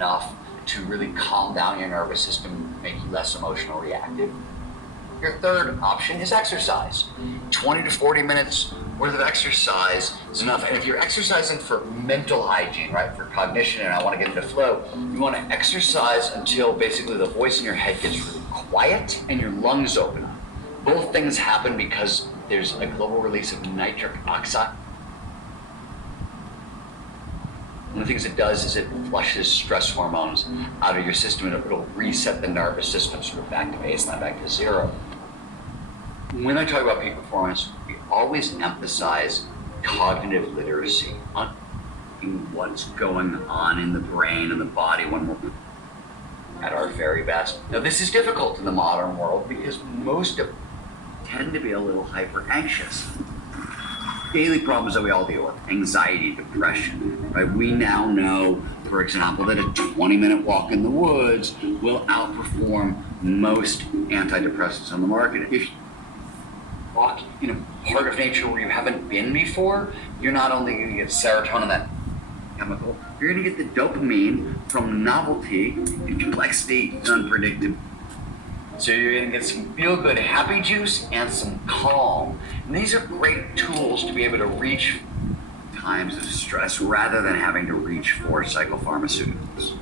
enough to really calm down your nervous system, make you less emotional reactive. Your third option is exercise. 20 to 40 minutes worth of exercise is enough. And if you're exercising for mental hygiene, right, for cognition, and I want to get into flow, you want to exercise until basically the voice in your head gets really quiet and your lungs open up. Both things happen because there's a global release of nitric oxide. One of the things it does is it flushes stress hormones out of your system, and it'll reset the nervous system sort of back to baseline, back to zero. When I talk about peak performance, we always emphasize cognitive literacy, on what's going on in the brain and the body when we're at our very best. Now, this is difficult in the modern world because most of us tend to be a little hyper anxious. Daily problems that we all deal with, anxiety, depression, right? We now know, for example, that a 20-minute walk in the woods will outperform most antidepressants on the market. If you walk in a part of nature where you haven't been before, you're not only going to get serotonin, that chemical, you're going to get the dopamine from novelty and complexity and unpredictability. So you're going to get some feel-good happy juice and some calm. And these are great tools to be able to reach times of stress rather than having to reach for psychopharmaceuticals.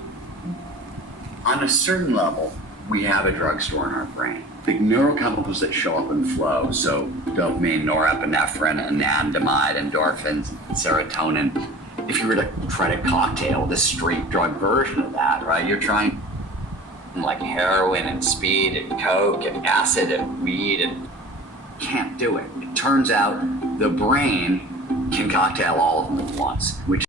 On a certain level, we have a drugstore in our brain. The neurochemicals that show up in flow, so dopamine, norepinephrine, anandamide, endorphins, serotonin. If you were to try to cocktail the street drug version of that, right, you're trying like heroin and speed and coke and acid and weed, and can't do it. It turns out the brain can cocktail all of them at once, which